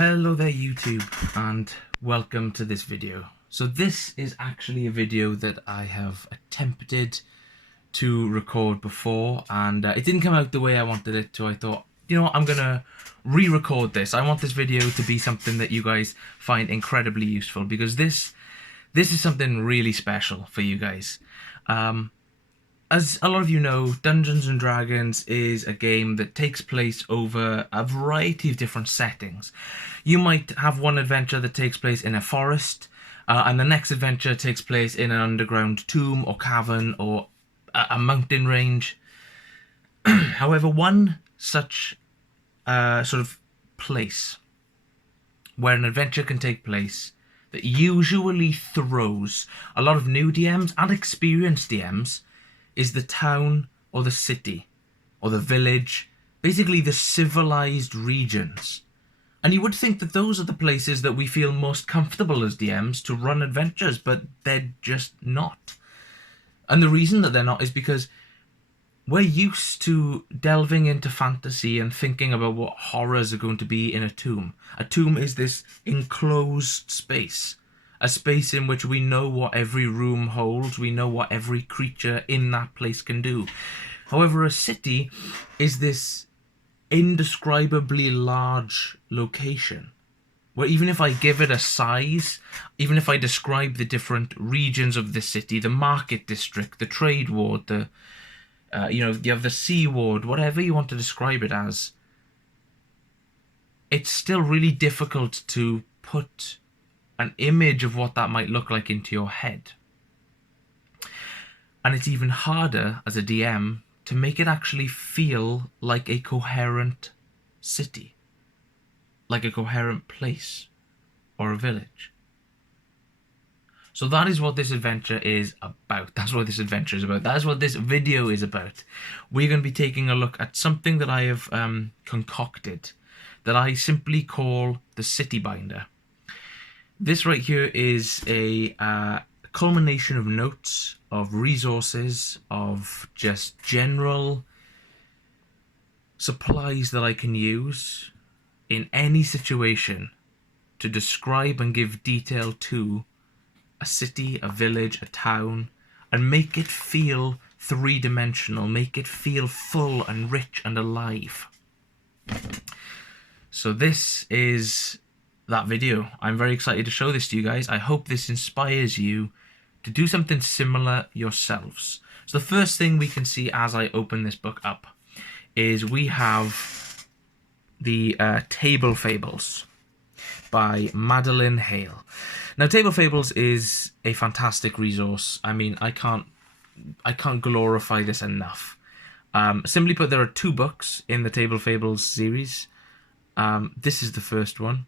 Hello there YouTube, and welcome to this video. So this is actually a video that I have attempted to record before, and it didn't come out the way I wanted it to. I thought, you know what, I'm gonna re-record this. I want this video to be something that you guys find incredibly useful, because this is something really special for you guys. As a lot of you know, Dungeons and Dragons is a game that takes place over a variety of different settings. You might have one adventure that takes place in a forest, and the next adventure takes place in an underground tomb or cavern or a mountain range. However, one such sort of place where an adventure can take place that usually throws a lot of new DMs and experienced DMs is the town or the city or the village, basically the civilized regions. And you would think that those are the places that we feel most comfortable as DMs to run adventures, but they're just not. And the reason that they're not is because we're used to delving into fantasy and thinking about what horrors are going to be in a tomb. A tomb is this enclosed space. A space in which we know what every room holds, we know what every creature in that place can do. However, a city is this indescribably large location, where even if I give it a size, even if I describe the different regions of the city, the market district, the trade ward, you have the sea ward, whatever you want to describe it as, it's still really difficult to put an image of what that might look like into your head. And it's even harder as a DM to make it actually feel like a coherent city, like a coherent place or a village. So that is what this adventure is about. That's what this adventure is about. That's what this video is about. We're going to be taking a look at something that I have concocted that I simply call the City Binder. This right here is a culmination of notes, of resources, of just general supplies that I can use in any situation to describe and give detail to a city, a village, a town, and make it feel three-dimensional, make it feel full and rich and alive. So this is that video. I'm very excited to show this to you guys. I hope this inspires you to do something similar yourselves. So the first thing we can see as I open this book up is we have the Table Fables by Madeline Hale. Now, Table Fables is a fantastic resource. I mean, I can't glorify this enough. Simply put, there are 2 books in the Table Fables series. This is the first one,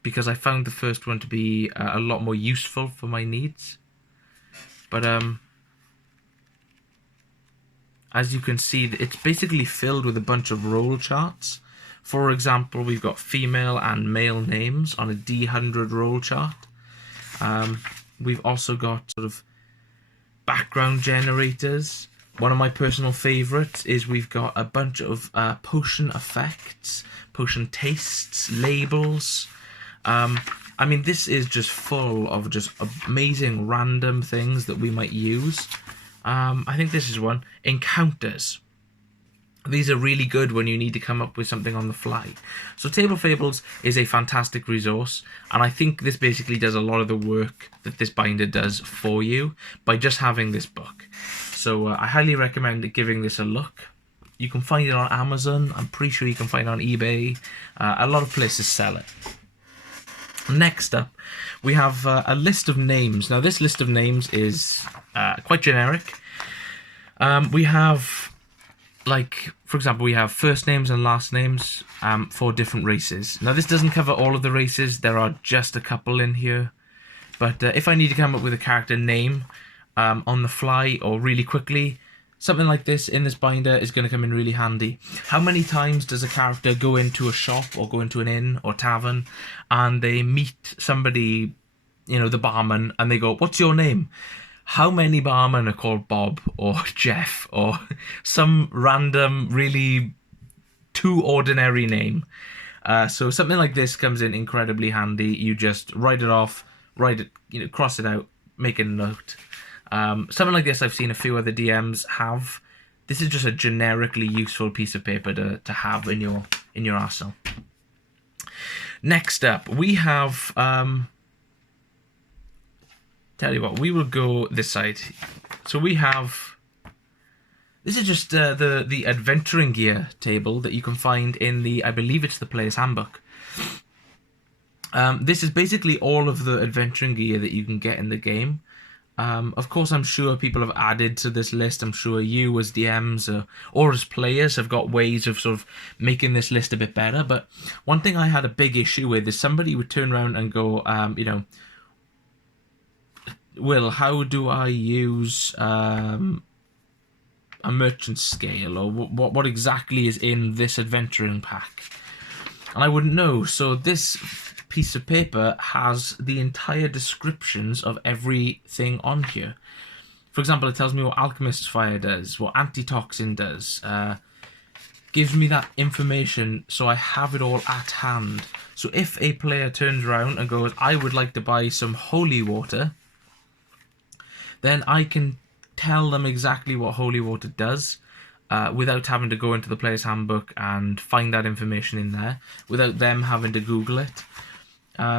because I found the first one to be a lot more useful for my needs. But as you can see, it's basically filled with a bunch of roll charts. For example, we've got female and male names on a D100 roll chart. We've also got sort of background generators. One of my personal favourites is we've got a bunch of potion effects, potion tastes, labels. I mean, this is just full of just amazing random things that we might use. I think this is one. Encounters. These are really good when you need to come up with something on the fly. So Table Fables is a fantastic resource, and I think this basically does a lot of the work that this binder does for you by just having this book. So I highly recommend giving this a look. You can find it on Amazon. I'm pretty sure you can find it on eBay. A lot of places sell it. Next up, we have a list of names. Now, this list of names is quite generic. We have, like, for example, we have first names and last names for different races. Now, this doesn't cover all of the races. There are just a couple in here. But if I need to come up with a character name on the fly or really quickly, something like this in this binder is going to come in really handy. How many times does a character go into a shop or go into an inn or tavern and they meet somebody, you know, the barman, and they go, "What's your name?" How many barmen are called Bob or Jeff or some random, really too ordinary name? So something like this comes in incredibly handy. You just write it off, write it, cross it out, make a note. Something like this I've seen a few other DMs have. This is just a generically useful piece of paper to have in your arsenal. Next up, we have... tell you what, we will go this side. So we have... This is just the adventuring gear table that you can find in the... I believe it's the Player's Handbook. This is basically all of the adventuring gear that you can get in the game. Of course, I'm sure people have added to this list. I'm sure you as DMs or as players have got ways of sort of making this list a bit better. But one thing I had a big issue with is somebody would turn around and go, Will, how do I use a merchant scale? Or what exactly is in this adventuring pack? And I wouldn't know. So this piece of paper has the entire descriptions of everything on here. For example, it tells me what Alchemist's Fire does, what Antitoxin does, gives me that information so I have it all at hand. So if a player turns around and goes, I would like to buy some holy water, then I can tell them exactly what holy water does, without having to go into the Player's Handbook and find that information in there, without them having to Google it.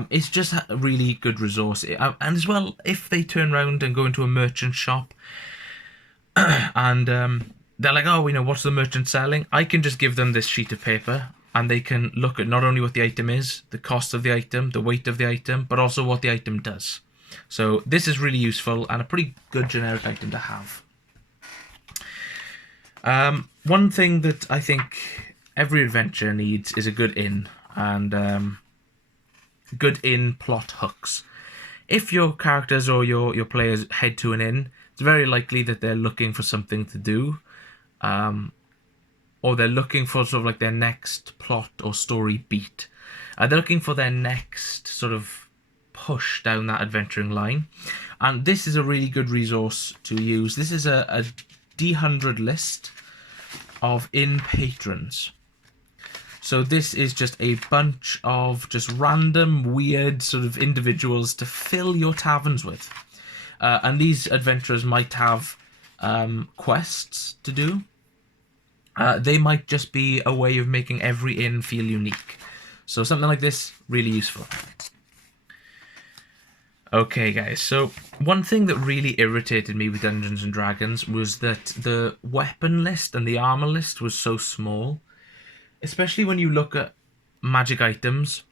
It's just a really good resource. And as well, if they turn around and go into a merchant shop and they're like, oh, what's the merchant selling? I can just give them this sheet of paper and they can look at not only what the item is, the cost of the item, the weight of the item, but also what the item does. So this is really useful and a pretty good generic item to have. One thing that I think every adventure needs is a good inn, and good inn plot hooks. If your characters or your players head to an inn, it's very likely that they're looking for something to do, or they're looking for sort of like their next plot or story beat. They're looking for their next sort of push down that adventuring line, and this is a really good resource to use. This is a D100 list of inn patrons. So this is just a bunch of just random weird sort of individuals to fill your taverns with, and these adventurers might have quests to do. They might just be a way of making every inn feel unique. So something like this, really useful. Okay guys, so one thing that really irritated me with Dungeons & Dragons was that the weapon list and the armor list was so small. Especially when you look at magic items.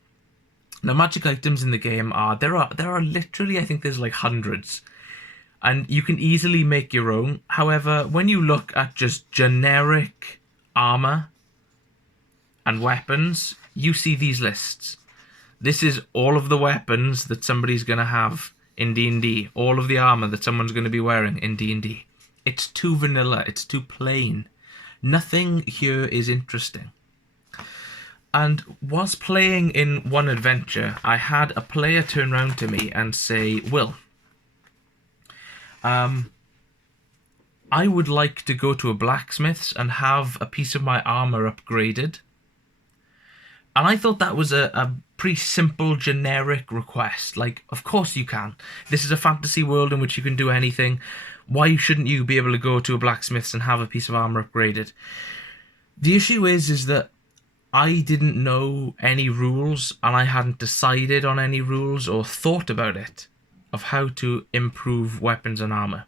Now magic items in the game there are literally, I think there's like hundreds. And you can easily make your own. However, when you look at just generic armor and weapons, you see these lists. This is all of the weapons that somebody's going to have in D&D. All of the armor that someone's going to be wearing in D&D. It's too vanilla. It's too plain. Nothing here is interesting. And whilst playing in one adventure, I had a player turn around to me and say, Will, I would like to go to a blacksmith's and have a piece of my armor upgraded. And I thought that was a pretty simple, generic request. Like, of course you can. This is a fantasy world in which you can do anything. Why shouldn't you be able to go to a blacksmith's and have a piece of armor upgraded? The issue is that I didn't know any rules, and I hadn't decided on any rules or thought about it, of how to improve weapons and armor.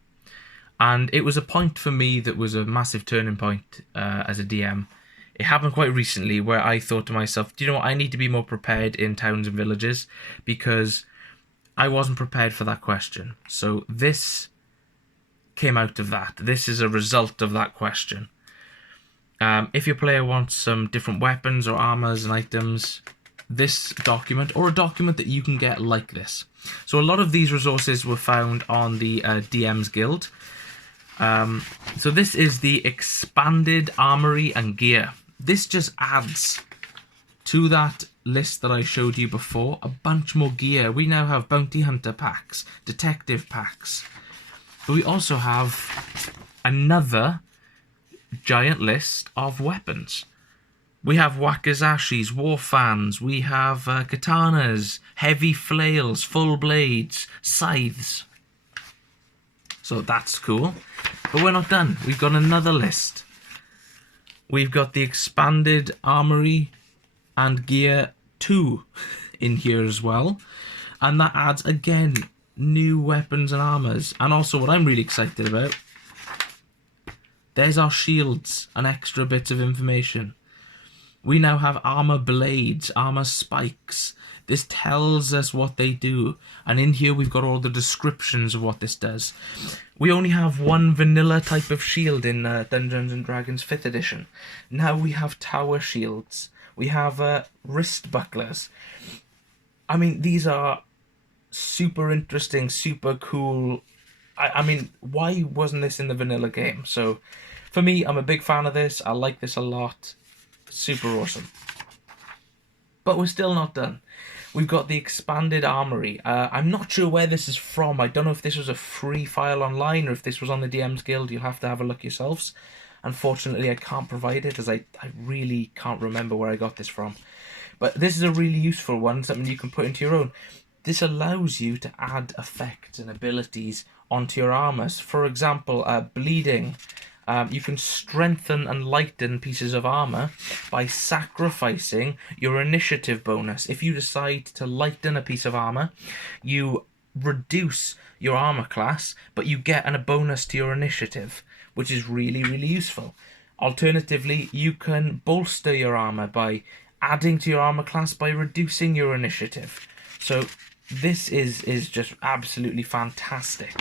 And it was a point for me that was a massive turning point as a DM. It happened quite recently where I thought to myself, do you know what, I need to be more prepared in towns and villages, because I wasn't prepared for that question. So this came out of that. This is a result of that question. If your player wants some different weapons or armors and items, this document, or a document that you can get like this. So a lot of these resources were found on the DM's Guild. So this is the expanded Armory and Gear. This just adds to that list that I showed you before a bunch more gear. We now have bounty hunter packs, detective packs, but we also have another giant list of weapons. We have wakizashis, war fans, we have katanas, heavy flails, full blades, scythes. So that's cool. But we're not done. We've got another list. We've got the expanded Armory and Gear 2 in here as well. And that adds, again, new weapons and armors. And also what I'm really excited about, there's our shields and extra bits of information. We now have armor blades, armor spikes. This tells us what they do. And in here we've got all the descriptions of what this does. We only have one vanilla type of shield in Dungeons & Dragons 5th edition. Now we have tower shields. We have wrist bucklers. I mean, these are super interesting, super cool. I mean, why wasn't this in the vanilla game? So, for me, I'm a big fan of this. I like this a lot. Super awesome. But we're still not done. We've got the expanded armory. I'm not sure where this is from. I don't know if this was a free file online or if this was on the DM's Guild. You'll have to have a look yourselves. Unfortunately, I can't provide it as I really can't remember where I got this from. But this is a really useful one, something you can put into your own. This allows you to add effects and abilities onto your armors. For example, bleeding. You can strengthen and lighten pieces of armor by sacrificing your initiative bonus. If you decide to lighten a piece of armor, you reduce your armor class, but you get a bonus to your initiative, which is really, really useful. Alternatively, you can bolster your armor by adding to your armor class by reducing your initiative. So this is just absolutely fantastic.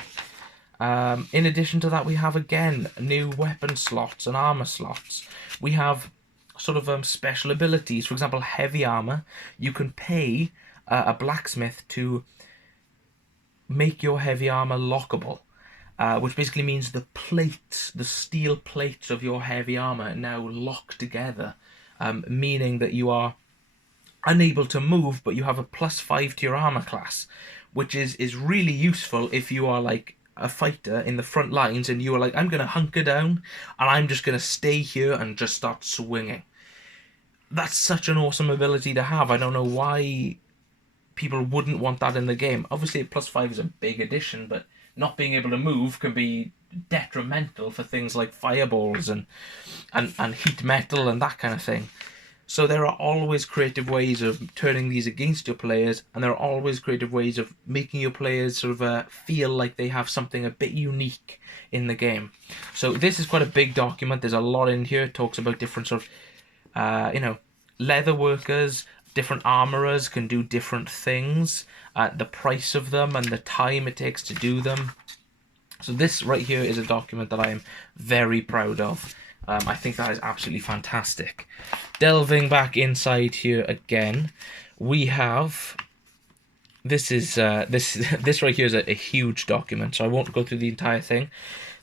In addition to that, we have, again, new weapon slots and armor slots. We have sort of special abilities. For example, heavy armor. You can pay a blacksmith to make your heavy armor lockable, which basically means the plates, the steel plates of your heavy armor now lock together, meaning that you are unable to move, but you have a +5 to your armor class, which is really useful if you are like a fighter in the front lines and you are like, I'm going to hunker down and I'm just going to stay here and just start swinging. That's such an awesome ability to have. I don't know why people wouldn't want that in the game. Obviously, a +5 is a big addition, but not being able to move can be detrimental for things like fireballs and heat metal and that kind of thing. So there are always creative ways of turning these against your players, and there are always creative ways of making your players sort of feel like they have something a bit unique in the game. So this is quite a big document. There's a lot in here. It talks about different sort of, leather workers, different armorers can do different things, the price of them and the time it takes to do them. So this right here is a document that I am very proud of. I think that is absolutely fantastic. Delving back inside here again, we have this right here is a huge document, so I won't go through the entire thing.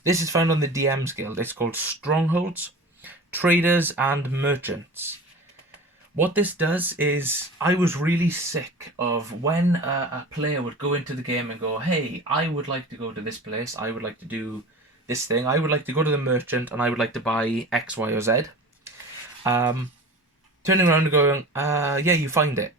This is found on the DM's Guild. It's called Strongholds, Traders and Merchants. What this does is, I was really sick of when a player would go into the game and go, hey, I would like to go to this place, I would like to do this thing, I would like to go to the merchant and I would like to buy X, Y, or Z. Turning around and going, yeah, you find it.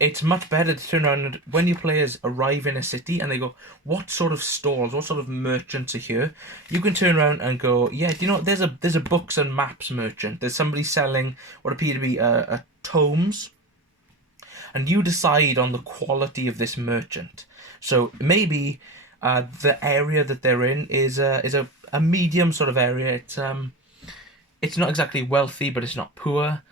It's much better to turn around and when your players arrive in a city and they go, what sort of stalls, what sort of merchants are here? You can turn around and go, yeah, do you know, there's a books and maps merchant. There's somebody selling what appear to be tomes. And you decide on the quality of this merchant. So maybe the area that they're in is a medium sort of area. It's not exactly wealthy, but it's not poor.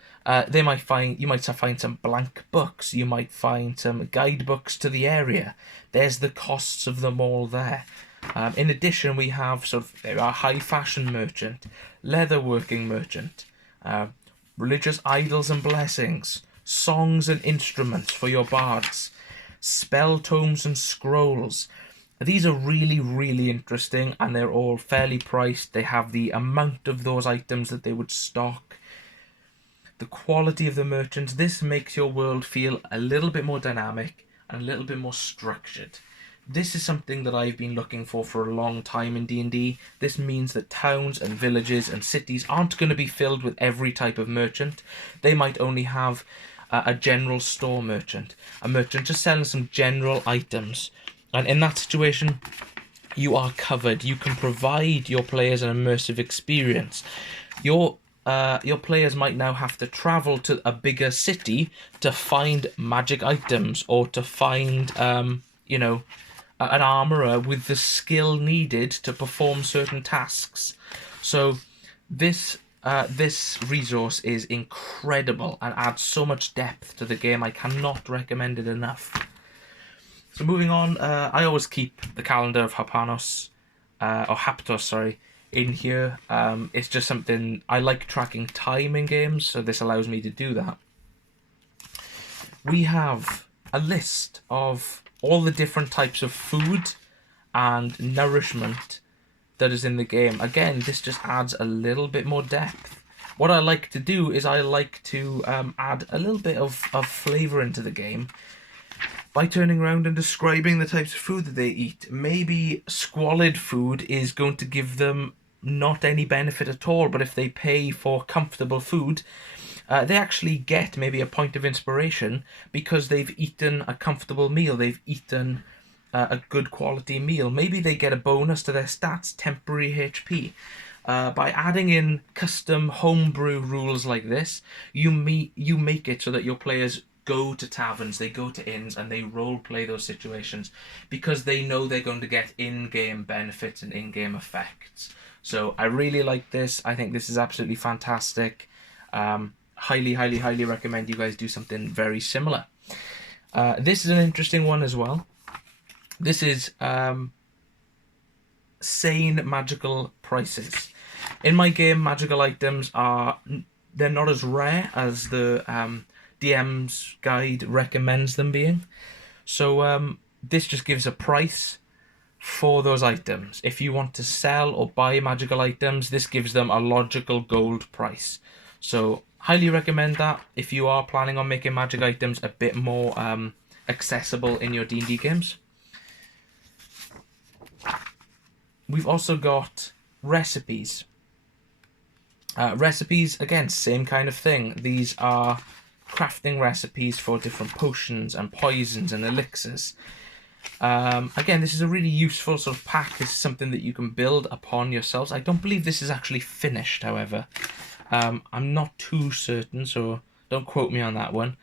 You might find some blank books. You might find some guidebooks to the area. There's the costs of them all there. In addition, we have there are high fashion merchant, leatherworking merchant, religious idols and blessings, songs and instruments for your bards, spell tomes and scrolls. These are really, really interesting, and they're all fairly priced. They have the amount of those items that they would stock, the quality of the merchants. This makes your world feel a little bit more dynamic and a little bit more structured. this is something that I've been looking for a long time in D&D. This means that towns and villages and cities aren't going to be filled with every type of merchant. They might only have a general store merchant, a merchant just selling some general items. And in that situation, you are covered. You can provide your players an immersive experience. Your players might now have to travel to a bigger city to find magic items, or to find, you know, an armorer with the skill needed to perform certain tasks. So this resource is incredible and adds so much depth to the game. I cannot recommend it enough. So moving on, I always keep the calendar of Haptos, sorry, in here. It's just something I like, tracking time in games, so this allows me to do that. We have a list of all the different types of food and nourishment that is in the game. Again, this just adds a little bit more depth. What I like to do is I like to add a little bit of flavour into the game by turning around and describing the types of food that they eat. Maybe squalid food is going to give them not any benefit at all, but if they pay for comfortable food, they actually get maybe a point of inspiration because they've eaten a comfortable meal. They've eaten a good quality meal. Maybe they get a bonus to their stats, temporary HP. By adding in custom homebrew rules like this, you make it so that your players go to taverns, they go to inns, and they role play those situations because they know they're going to get in-game benefits and in-game effects. So I really like this. I think this is absolutely fantastic. Highly, highly, highly recommend you guys do something very similar. This is an interesting one as well. This is sane magical prices. In my game, magical items they're not as rare as the DM's guide recommends them being. So this just gives a price for those items. If you want to sell or buy magical items, this gives them a logical gold price. So highly recommend that if you are planning on making magic items a bit more accessible in your D&D games. We've also got recipes. Recipes, again, same kind of thing. These are crafting recipes for different potions and poisons and elixirs. Again, this is a really useful sort of pack. This is something that you can build upon yourselves. I don't believe this is actually finished, however. I'm not too certain, so don't quote me on that one.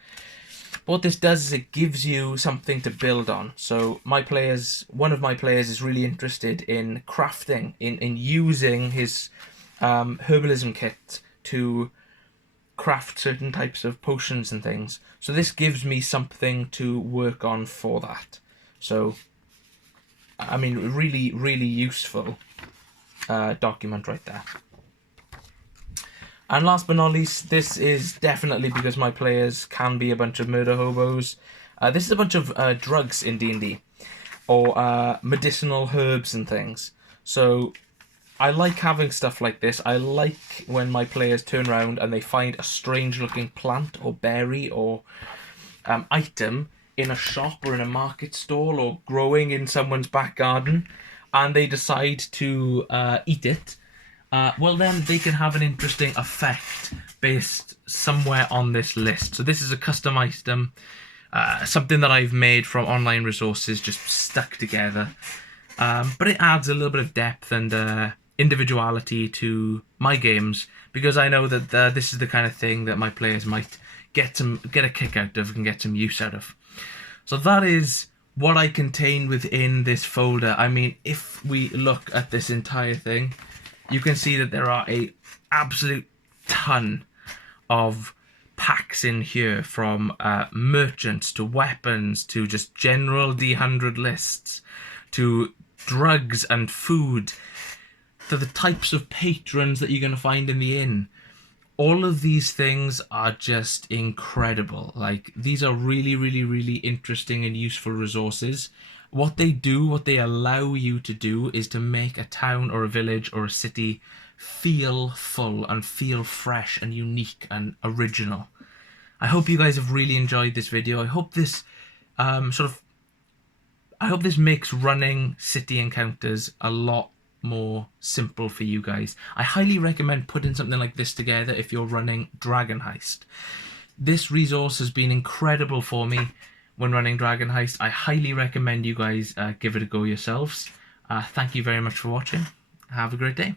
But what this does is it gives you something to build on. So one of my players is really interested in crafting, in using his herbalism kit to craft certain types of potions and things. So this gives me something to work on for that. So, I mean, really, really useful document right there. And last but not least, this is definitely because my players can be a bunch of murder hobos. This is a bunch of drugs in D&D, or medicinal herbs and things. So I like having stuff like this. I like when my players turn around and they find a strange looking plant or berry or item in a shop or in a market stall or growing in someone's back garden, and they decide to eat it. Well, then they can have an interesting effect based somewhere on this list. So this is a custom item, something that I've made from online resources, just stuck together. But it adds a little bit of depth and individuality to my games, because I know that this is the kind of thing that my players might get a kick out of and get some use out of. So that is what I contain within this folder. I mean, if we look at this entire thing, you can see that there are a absolute ton of packs in here, from merchants to weapons to just general D100 lists to drugs and food to the types of patrons that you're going to find in the inn. All of these things are just incredible. Like, these are really, really, really interesting and useful resources. What they allow you to do is to make a town or a village or a city feel full and feel fresh and unique and original. I hope you guys have really enjoyed this video. I hope this I hope this makes running city encounters a lot more simple for you guys. I highly recommend putting something like this together if you're running Dragon Heist. This resource has been incredible for me when running Dragon Heist. I highly recommend you guys give it a go yourselves. Thank you very much for watching. Have a great day.